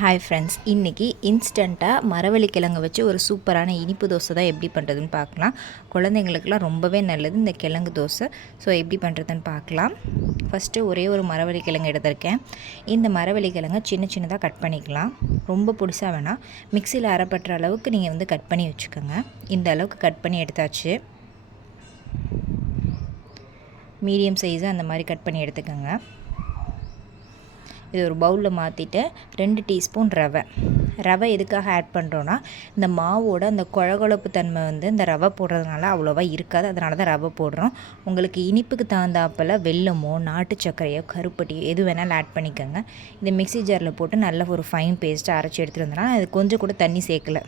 Hi friends, இன்றைக்கி இன்ஸ்டண்ட்டாக மரவள்ளிக்கிழங்கு வச்சு ஒரு சூப்பரான இனிப்பு தோசை தான் எப்படி பண்ணுறதுன்னு பார்க்கலாம். குழந்தைங்களுக்குலாம் ரொம்பவே நல்லது இந்த கிழங்கு தோசை. ஸோ எப்படி பண்ணுறதுன்னு பார்க்கலாம். ஃபஸ்ட்டு ஒரே ஒரு மரவள்ளிக்கிழங்கு எடுத்திருக்கேன். இந்த மரவள்ளிக்கிழங்கை சின்ன சின்னதாக கட் பண்ணிக்கலாம். ரொம்ப பொடிசாக வேணாம், மிக்சியில் அரைப்பட்டுற அளவுக்கு நீங்கள் கட் பண்ணி வச்சுக்கோங்க. இந்த அளவுக்கு கட் பண்ணி எடுத்தாச்சு. மீடியம் சைஸு அந்த மாதிரி கட் பண்ணி எடுத்துக்கோங்க. இது ஒரு பவுலில் மாற்றிட்டு 2 டீஸ்பூன் ரவை எதுக்காக ஆட் பண்ணுறோன்னா, இந்த மாவோட அந்த குழகுழப்பு தன்மை இந்த ரவை போடுறதுனால அவ்வளோவா இருக்காது. அதனால தான் ரவை போடுறோம். உங்களுக்கு இனிப்புக்கு தகுந்தாப்பில் வெல்லமோ நாட்டு சர்க்கரையோ கருப்பட்டியோ எது வேணாலும் ஆட் பண்ணிக்கோங்க. இந்த மிக்ஸி ஜாரில் போட்டு நல்ல ஒரு ஃபைன் பேஸ்ட்டாக அரைச்சி எடுத்துகிட்டு வந்தோன்னா, அது கொஞ்சம் கூட தண்ணி சேர்க்கலை,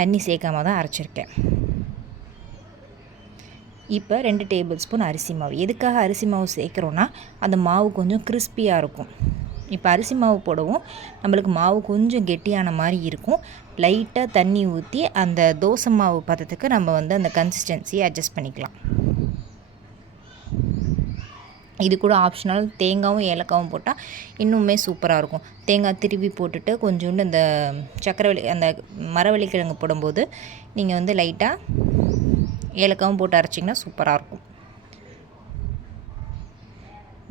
தண்ணி சேர்க்காம தான் அரைச்சிருக்கேன். இப்போ 2 டேபிள் ஸ்பூன் அரிசி மாவு. எதுக்காக அரிசி மாவு சேர்க்குறோன்னா, அந்த மாவு கொஞ்சம் கிறிஸ்பியாக இருக்கும். இப்போ அரிசி மாவு போடவும் நம்மளுக்கு மாவு கொஞ்சம் கெட்டியான மாதிரி இருக்கும். லைட்டாக தண்ணி ஊற்றி அந்த தோசை மாவு பதத்துக்கு நம்ம அந்த கன்சிஸ்டன்சியை அட்ஜஸ்ட் பண்ணிக்கலாம். இது கூட ஆப்ஷனல் தேங்காயும் ஏலக்காவும் போட்டால் இன்னுமே சூப்பராக இருக்கும். தேங்காய் திருவி போட்டுட்டு கொஞ்சோண்டு அந்த சக்கரவள்ளி அந்த மரவள்ளிக்கிழங்கு போடும்போது நீங்கள் லைட்டாக ஏலக்காவும் போட்டு அரைச்சிங்கன்னா சூப்பராக இருக்கும்.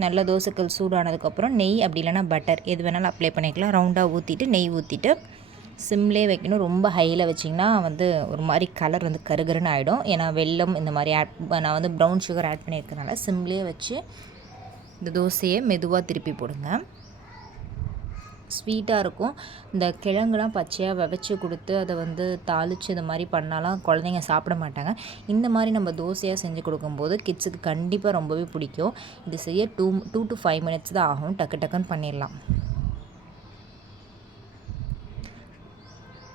நல்ல தோசைக்கல் சூடானதுக்கப்புறம் நெய் அப்படி இல்லைனா பட்டர் எது வேணாலும் அப்ளை பண்ணிக்கலாம். ரவுண்டாக ஊற்றிட்டு நெய் ஊற்றிட்டு சிம்லேயே வைக்கணும். ரொம்ப ஹையில் வச்சிங்கன்னா ஒரு மாதிரி கலர் கருகருன்னு ஆகிடும். ஏன்னா வெல்லம் இந்த மாதிரி நான் ப்ரௌன் சுகர் ஆட் பண்ணியிருக்கனால சிம்லேயே வச்சு இந்த தோசையை மெதுவாக திருப்பி போடுங்க. ஸ்வீட்டாக இருக்கும். இந்த கிழங்குலாம் பச்சையாக விதைச்சி கொடுத்து அதை தாளித்து இந்த மாதிரி பண்ணாலாம் குழந்தைங்க சாப்பிட மாட்டாங்க. இந்த மாதிரி நம்ம தோசையாக செஞ்சு கொடுக்கும்போது கிட்ஸுக்கு கண்டிப்பாக ரொம்பவே பிடிக்கும். இது செய்ய 2 to 5 மினிட்ஸ் தான் ஆகும். டக்குன்னு பண்ணிடலாம்.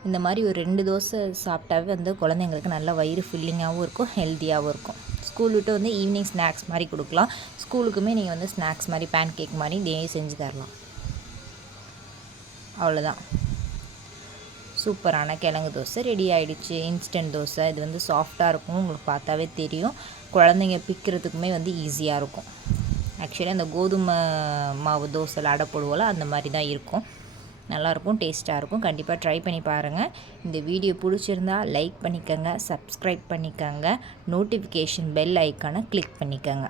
இந்த மாதிரி ஒரு 2 தோசை சாப்பிட்டாவே குழந்தைங்களுக்கு நல்ல வயிறு ஃபில்லிங்காகவும் இருக்கும், ஹெல்த்தியாகவும் இருக்கும். ஸ்கூல் விட்டு ஈவினிங் ஸ்நாக்ஸ் மாதிரி கொடுக்கலாம். ஸ்கூலுக்குமே நீங்கள் ஸ்நாக்ஸ் மாதிரி பேன் கேக் மாதிரி இதே செஞ்சு தரலாம். அவ்வளோதான், சூப்பரான கிழங்கு தோசை ரெடி ஆகிடுச்சு. இன்ஸ்டன்ட் தோசை. இது சாஃப்டாக இருக்கும், உங்களுக்கு பார்த்தாவே தெரியும். குழந்தைங்க பிக்கிறதுக்குமே ஈஸியாக இருக்கும். ஆக்சுவலி அந்த கோதுமை மாவு தோசையில் அடை போடுவோல அந்த மாதிரி தான் இருக்கும். நல்லாயிருக்கும், டேஸ்ட்டாக இருக்கும். கண்டிப்பாக ட்ரை பண்ணி பாருங்கள். இந்த வீடியோ பிடிச்சிருந்தா லைக் பண்ணிக்கோங்க, சப்ஸ்கிரைப் பண்ணிக்கோங்க, நோட்டிஃபிகேஷன் பெல் ஐக்கானை கிளிக் பண்ணிக்கோங்க.